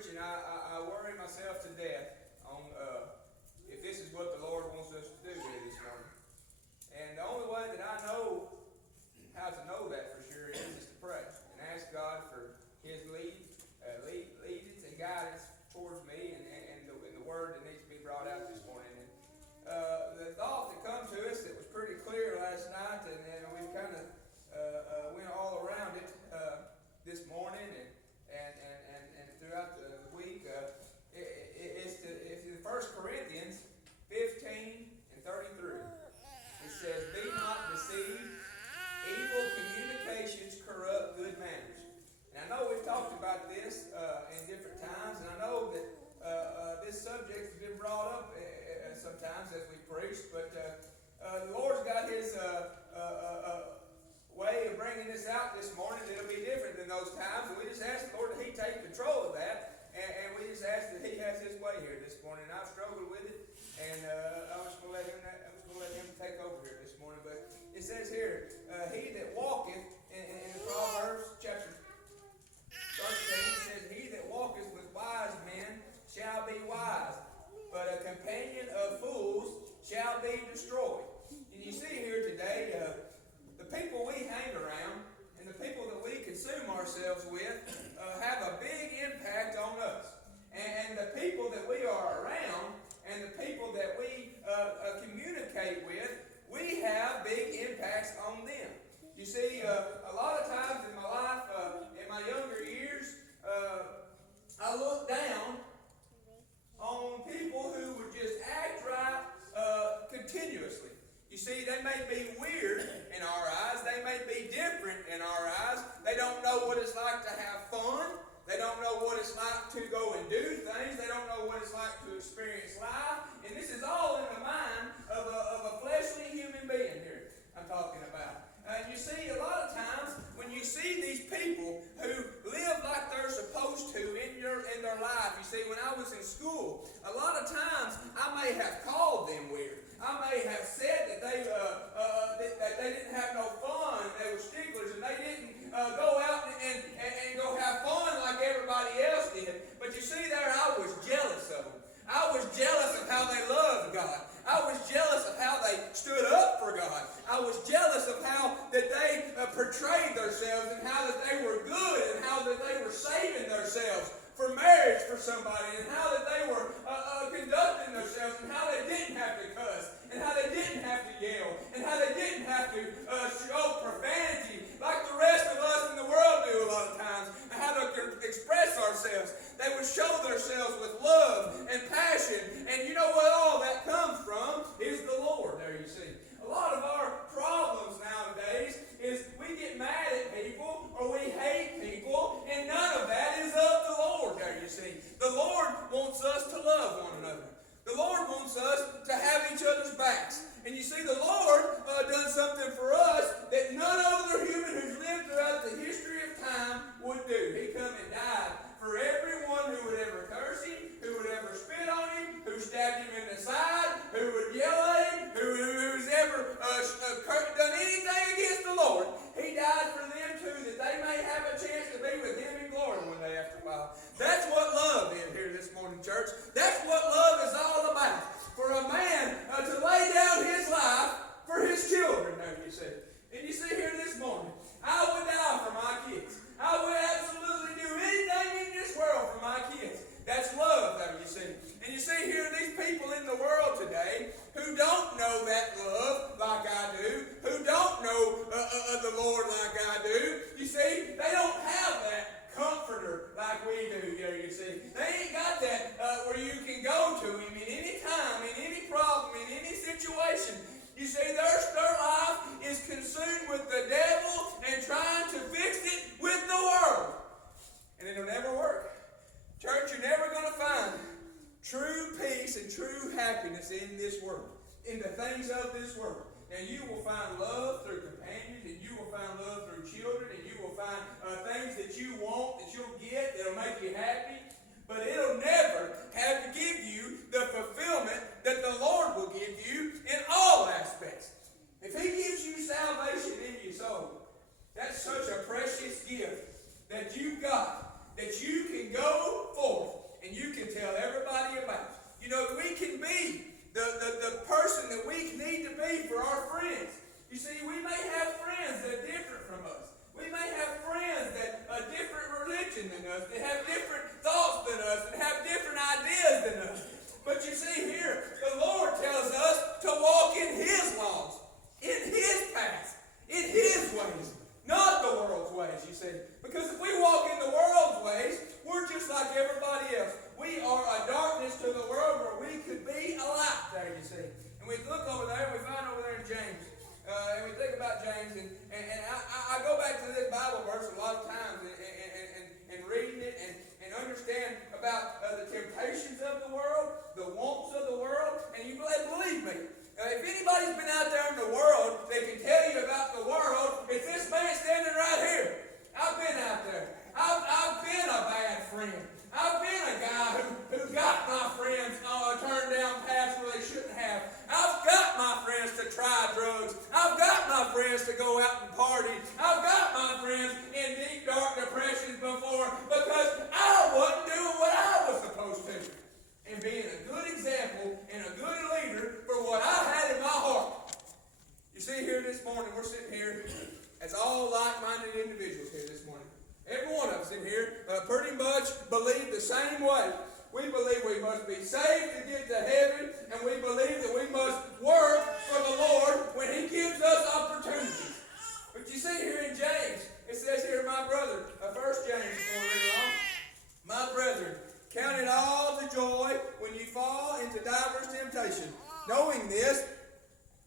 preaching, I worry myself to death on if this is what the Lord wants us to do here this morning. And the only way that I know how to know that for sure is to pray and ask God for His leadance and guidance towards me and the word that needs to be brought out this morning. And the thought that come to us that was pretty clear last night, and we've kind of went all around it this morning and throughout the week. It's in 1 Corinthians 15 and 33. It says, "Be not deceived, evil communications corrupt good manners." And I know we've talked about this in different times, and I know that this subject has been brought up sometimes as we preached, but the Lord's got His way of bringing this out this morning. It'll be different than those times, and we just ask the Lord that He take control of that, and we just ask that He has His way here this morning. I've struggled with it, and I'm just going to let Him take over here this morning. But it says here, he that walketh in Proverbs chapter 13, it says, "He that walketh with wise men shall be wise, but a companion of fools shall be destroyed." And you see here today, the people we hang around and the people that we consume ourselves with have a big impact on us. And the people that we are around and the people that we communicate with, we have big impacts on them. You see, a lot of times in my life, in my younger years, I looked down on people who would just act right continuously. You see, they may be weird in our eyes. They may be different in our eyes. They don't know what it's like to have fun. They don't know what it's like to go and do things. They don't know what it's like to experience life. And this is all in the mind of a fleshly human being here I'm talking about. You see, a lot of times when you see these people who live like they're supposed to in their life, you see, when I was in school, a lot of times I may have called them weird. I may have said that they didn't have no fun, they were sticklers, and they didn't go out and go have fun like everybody else did. But you see there, I was jealous of them. I was jealous of how they loved God. I was jealous of how they stood up for God. I was jealous of how that they portrayed themselves and how that they were good and how that they were saving themselves for marriage for somebody and how that they were conducting themselves and how they didn't have to cuss and how they didn't have to yell and how they didn't have to show profanity like the rest of us in the world do a lot of times, and how to express ourselves. They would show themselves with love and passion, and you know what all that comes from is the Lord there, you see. A lot of our problems nowadays is we get mad at people or we hate people, and none of that is of the Lord there, you see. The Lord wants us to love one another. The Lord wants us to have each other's backs. And you see, the Lord done something for us that none other human who's lived throughout the history of time would do. He come and died for everyone who would ever curse Him, who would ever spit on Him, who stabbed Him in the side, who would yell at Him, who's ever done anything against the Lord. He died for them too, that they may have a chance to be with Him in glory one day after a while. That's what love is here this morning, church. That's what love is all about. For a man to lay down his life for his children, don't you see? And you see here this morning, I would die for my kids. I would absolutely do anything in this world for my kids. That's love, though, you see. And you see here these people in the world today who don't know that love like I do, who don't know the Lord like I do. You see, they don't have that comforter like we do here, you see. They ain't got that where you can go to Him in any time, in any problem, in any situation. You see, their life is consumed with the devil and trying to fix it with the world. And it'll never work. Church, you're never going to find true peace and true happiness in this world, in the things of this world. Now, you will find love through companions, and you will find love through children, and you will find things that you want, that you'll get, that'll make you happy. But it'll never have to give you the fulfillment that the Lord will give you in all aspects. If He gives you salvation in your soul, that's such a precious gift that you've got, that you can go forth have different thoughts than us and have different ideas than us. But you see here, the Lord tells us to walk in His laws, in His paths, in His ways, not the world's ways, you see. Because if we walk in the world's ways, we're just like everybody else. We are a darkness to the world where we could be a light there, you see. And we look over there, and we find over there in James, and we think about James, and I go back to this Bible verse a lot of times and reading it and understand about the temptations of the world, the wants of the world, and you believe me. If anybody's been out there in the world that can tell you about the world, it's this man standing right here. I've been out there. I've been a bad friend. I've been a guy who got my friends turned down paths where they shouldn't have. I've got my friends to try drugs. I've got my friends to go out and party. I've got my friends in deep, dark depressions before because I wasn't doing what I was supposed to. And being a good example and a good leader for what I had in my heart. You see here this morning, we're sitting here as all like-minded individuals here this morning. Every one of us in here pretty much believe the same way. We believe we must be saved to get to heaven, and we believe that we must work for the Lord when He gives us opportunities. But you see here in James, it says here, my brother, 1 James, before we read along, my brethren, count it all the joy when you fall into diverse temptation, knowing this,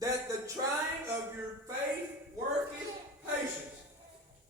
that the trying of your faith worketh patience.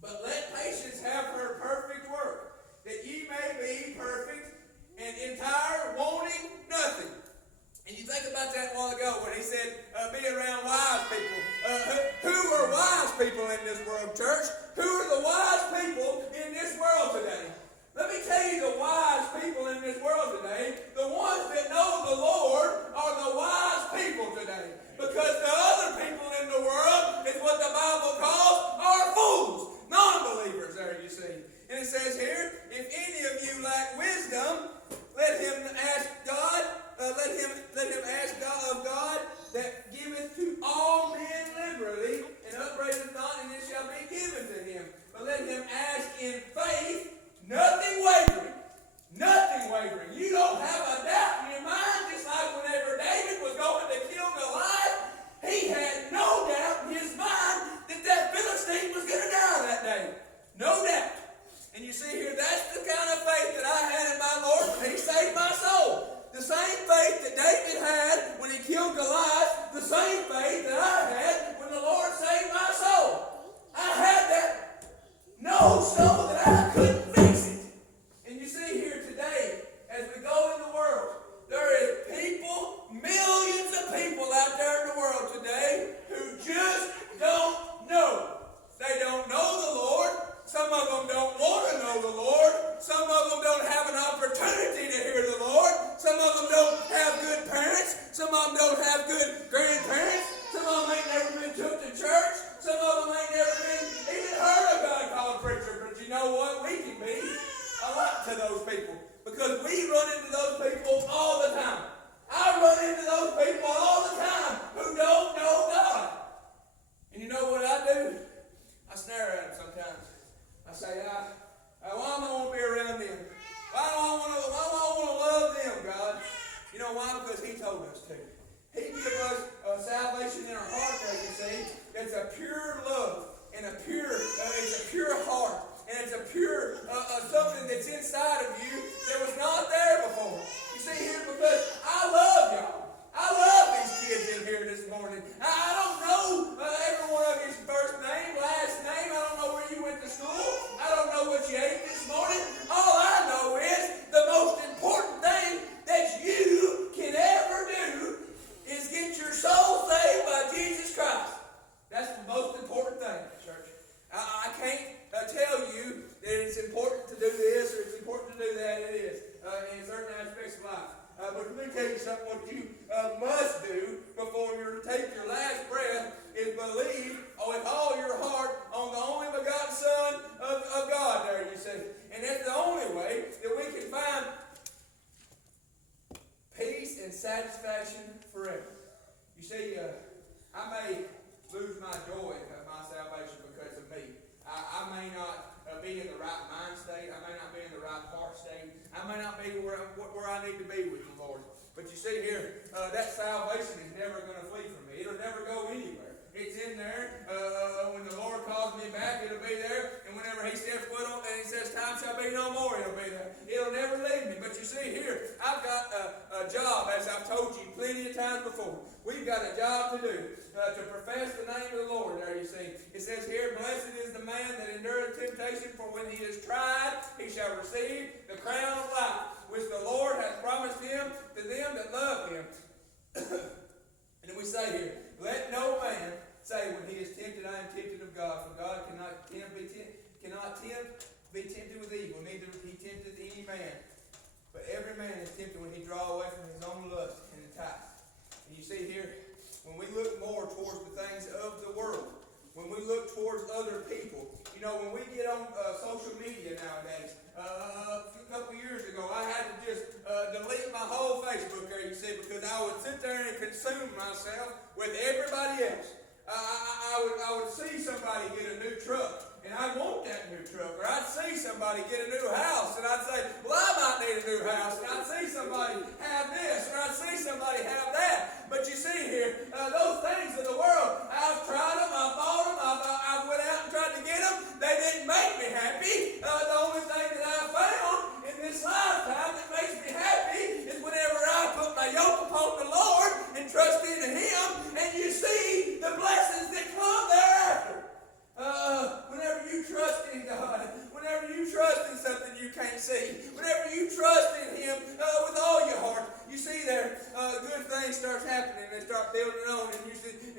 But let patience have her perfect work, that ye may be perfect and entire, wanting nothing. And you think about that a while ago when he said, be around wise people. Who are wise people in this world, church? Who are the wise people in this world today? Let me tell you the wise people in this world today, the ones that know the Lord are the wise people today. Because the other people in the world is what the Bible calls are fools. Non-believers there, you see. And it says here, if any of you lack wisdom, let him ask God, let him ask God of God that giveth to all men liberally, and upbraideth not, and it shall be given to him. But let him ask in faith, nothing wavering. Nothing wavering. You don't have a doubt in your mind, just like whenever David was going to kill Goliath, he had no doubt in his mind that Philistine was going to die that day. No doubt. And you see here, that's the kind of faith that I had in my Lord when He saved my soul. The same faith that David had when he killed Goliath, the same faith that I had when the Lord saved my soul. I had that no so that I couldn't fix it. And you see here today, as we go in the world, there is people, millions of people out there in the world today who just don't know. They don't know the Lord. Some of them don't want to know the Lord. Some of them don't have an opportunity to hear the Lord. Some of them don't have good parents. Some of them don't have good grandparents. Some of them ain't never been took to church. Some of them ain't never even heard of God called preacher. But you know what? We can be a lot to those people because we run into those people all the time. I run into those people all the time who don't know God. And you know what I do? I snare at them sometimes. I say, why am I want to be around them? Why do I want to love them, God? You know why? Because He told us to. He gave us salvation in our heart, as you see. It's a pure love and it's a pure heart. And it's a pure, something that's inside of you that was not there before. You see here, because I love y'all. I love these kids in here this morning. I don't know every one of his first name, last name. I don't know where you went to school. I don't know what you ate this morning. All I know is the most important thing that you can ever do is get your soul saved by Jesus Christ. That's the most important thing, church. I can't tell you that it's important to do this or it's important to do that. It is in certain aspects of life. But let me tell you something. What you must do before you take your last breath is believe with all your heart on the only begotten Son of God there, you see. And that's the only way that we can find peace and satisfaction forever. You see, I may lose my joy of my salvation because of me. I may not be in the right mind state. I may not be in the right heart state. I may not be where I need to be with the Lord. But you see here, that salvation is never going to flee from me. It'll never go anywhere. It's in there. When the Lord calls me back, it'll be there. And whenever He steps foot on and He says, time shall be no more, it'll be there. It'll never leave me. But you see here, I've got a job, as I've told you plenty of times before. We've got a job to do, to profess the name of the Lord there, you see. It says here, blessed is the man that endureth temptation, for when he is tried, he shall receive the crown of life, which the Lord hath promised him to them that love Him. And then we say here, let no man say when he is tempted, I am tempted of God, for God cannot be tempted with evil, neither he tempted any man. But every man is tempted when he draw away from his own lust and entice. And you see here, when we look more towards the things of the world, when we look towards other people, you know, when we get on social media nowadays, a couple years ago, I had to just delete my whole Facebook there, you see, because I would sit there and consume myself with everybody else. I would see somebody get a new truck, and I'd want that new truck. Or I'd see somebody get a new house, and I'd say, well, I might need a new house. And I'd see somebody have this, or I'd see somebody have that. But you see here, those things of the world, I've tried them, I've bought them, I've went out and tried to get them. They didn't make me happy. The only thing that I found in this lifetime that makes me happy is whenever I put my yoke upon the Lord and trust in Him, and you see the blessings that come thereafter. Whenever you trust in God, whenever you trust in something you can't see, whenever you trust in Him with all your heart, you see there, good things start happening. They start building on, and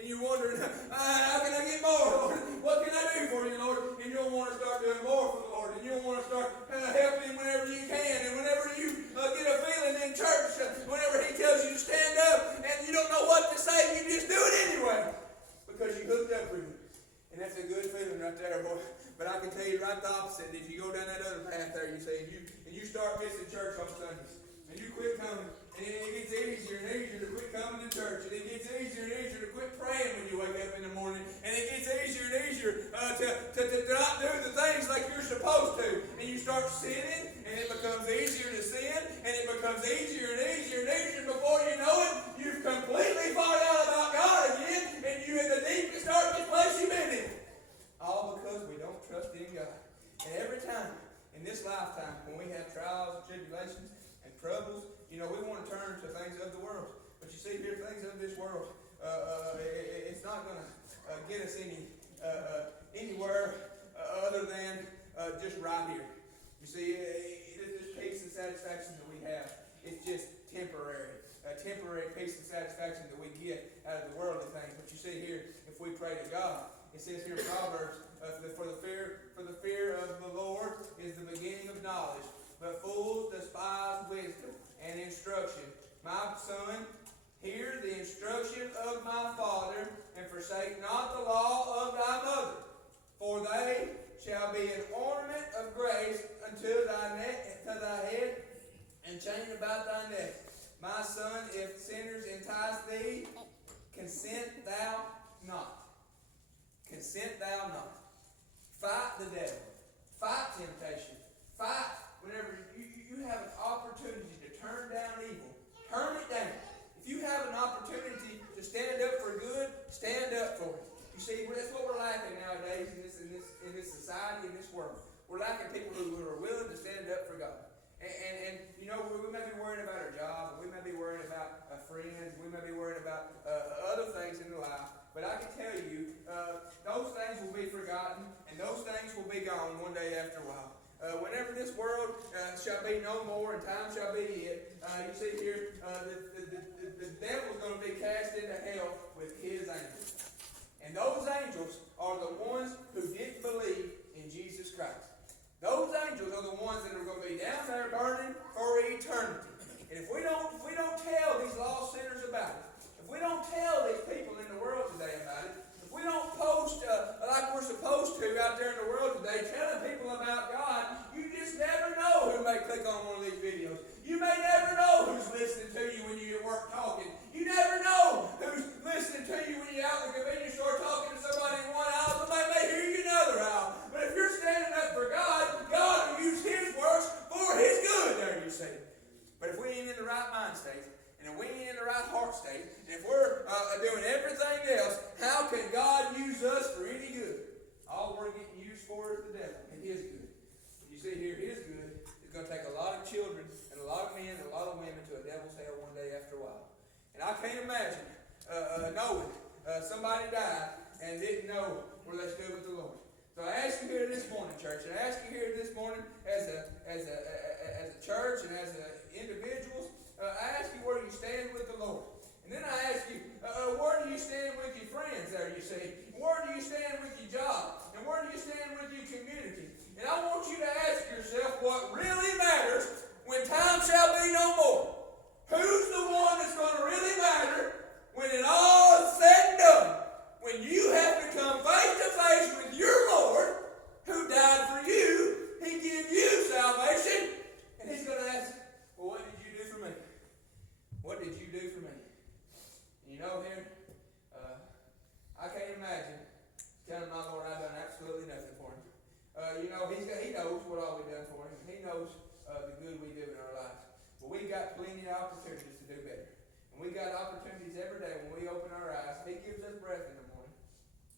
you're wondering, how can I get more, Lord? What can I do for you, Lord? And you'll want to start doing more for the Lord, and you'll want to start helping Him whenever you can, and whenever you get a feeling in church, whenever He tells you to stand up, and you don't know what to say, you just do it anyway, because you hooked up with Him. And that's a good feeling right there, boy. But I can tell you right the opposite. If you go down that other path there, you see, and you start missing church on Sundays, and you quit coming, and it gets easier and easier to quit coming to church, and it gets easier and easier to quit praying when you wake up in the morning, and it gets easier and easier to not do the things like you're supposed to, and you start sinning, and it becomes easier to sin, and it becomes easier and easier and easier. Before you know it, you've completely fallen out about God again, and you're in the deepest, darkest place you've been in. All because we don't trust in God. And every time in this lifetime, when we have trials and tribulations and troubles, you know, we want to turn to things of the world. But you see here, things of this world, it's not going to get us anywhere other than just right here. You see, this peace and satisfaction that we have, it's just temporary. A temporary peace and satisfaction that we get out of the worldly things. But you see here, if we pray to God, it says here in Proverbs, for the fear of the Lord is the beginning of knowledge, but fools despise wisdom and instruction. My son, hear the instruction of my father, and forsake not the law of thy mother, for they shall be an ornament of grace unto thy head, and chain about thy neck. My son, if sinners entice thee, consent thou not. Consent thou not. Fight the devil. Fight temptation. Fight whenever you have an opportunity to turn down evil. Turn it down. If you have an opportunity to stand up for good, stand up for it. You see, that's what we're lacking nowadays in this society, in this world. We're lacking people who are willing to stand up for God. And you know, we may be worried about our job, or we may be worried about friends, we may be worried about other things in life. But I can tell you, those things will be forgotten, and those things will be gone one day after a while. Whenever this world shall be no more, and time shall be it, you see here, the devil is going to be cast into hell with his angels. And those angels are the ones who didn't believe in Jesus Christ. Those angels are the ones that are going to be down there burning for eternity. And if we don't tell these lost sinners about it, if we don't tell these people in the world today about it, if we don't post like we're supposed to out there in the world today, telling people about God, you just never know who may click on one of these videos. You may never know who's listening to you when you're at work talking. You never know who's listening to you when you're out in the convenience store talking to somebody in one aisle. Somebody may hear you in another aisle. But if you're standing up for God, God will use His works for His good. see. But if we ain't in the right mind state, and if we ain't in the right heart state, and if we're doing everything else, how can God use us for any good? All we're getting used for is the devil and his good. You see here, his good is going to take a lot of children and a lot of men and a lot of women to a devil's hell one day after a while. And I can't imagine knowing somebody died and didn't know where they stood with the Lord. So I ask you here this morning, church, and I ask you here this morning as a church and as individuals, I ask you where you stand with the Lord. And then I ask you, where do you stand with your friends there, you see? Where do you stand with your job? And where do you stand with your community? And I want you to ask yourself what really matters when time shall be no more. Who's the one that's going to really matter when it all is said and done? When you have to come face to face with your Lord, who died for you, He gave you salvation, and He's going to ask, well, what did you do for me? What did you do for me? And you know here, I can't imagine telling my Lord I've done absolutely nothing for Him. He knows what all we've done for Him. He knows the good we do in our lives. But we've got plenty of opportunities to do better. And we've got opportunities every day when we open our eyes. If He gives us breath in the morning,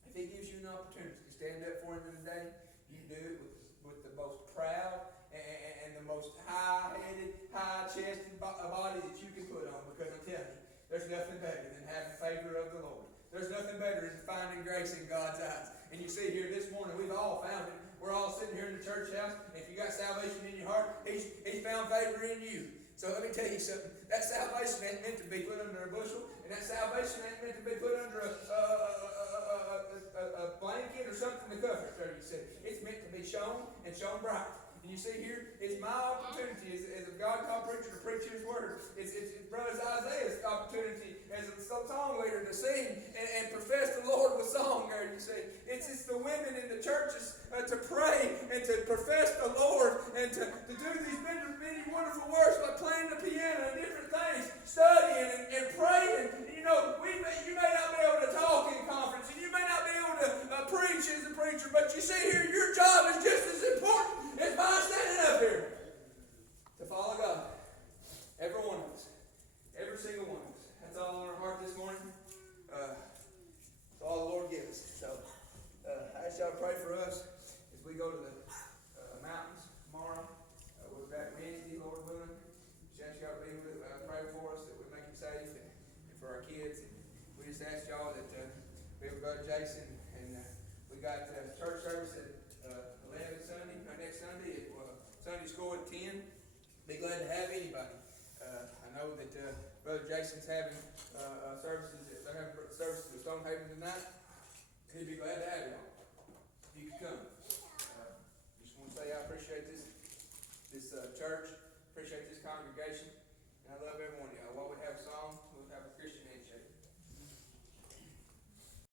if He gives you an opportunity to stand up for Him in the day, you do it with the most proud and the most high-headed, high-chested body that you can put on. Because I'm telling you, there's nothing better than having favor of the Lord. There's nothing better than finding grace in God's eyes. And you see here this morning, we've all found it. We're all sitting here in the church house. And if you got salvation in your heart, He's found favor in you. So let me tell you something. That salvation ain't meant to be put under a bushel. And that salvation ain't meant to be put under a blanket or something to cover it. There you see. It's meant to be shown and shown bright. And you see here, it's my opportunity as a God-called preacher to preach His Word. It's Brother Isaiah's opportunity as a song leader to sing and profess the Lord with song. There you see. It's the women in the churches to pray and to profess the Lord and to do these many wonderful works by playing the piano and different things, studying and praying. And, you may not be able to talk in conference and you may not be able to preach as a preacher, but you see here, your job is just as important as mine standing up here. To follow God. Every one of us. Every single one of us. That's all on our heart this morning. That's all the Lord gives us. So, I ask y'all to pray for us as we go to the mountains tomorrow. We'll be back Wednesday, Lord willing. Just ask y'all to be with pray for us that we make Him safe and for our kids. And we just ask y'all that we have Brother Jason and we got church service at 11 Sunday, next Sunday, Sunday school at 10. Be glad to have anybody. I know that Brother Jason's having services. They're having services at Stonehaven tonight. He'd be glad to have you. If you could come. Just want to say I appreciate this church, appreciate this congregation.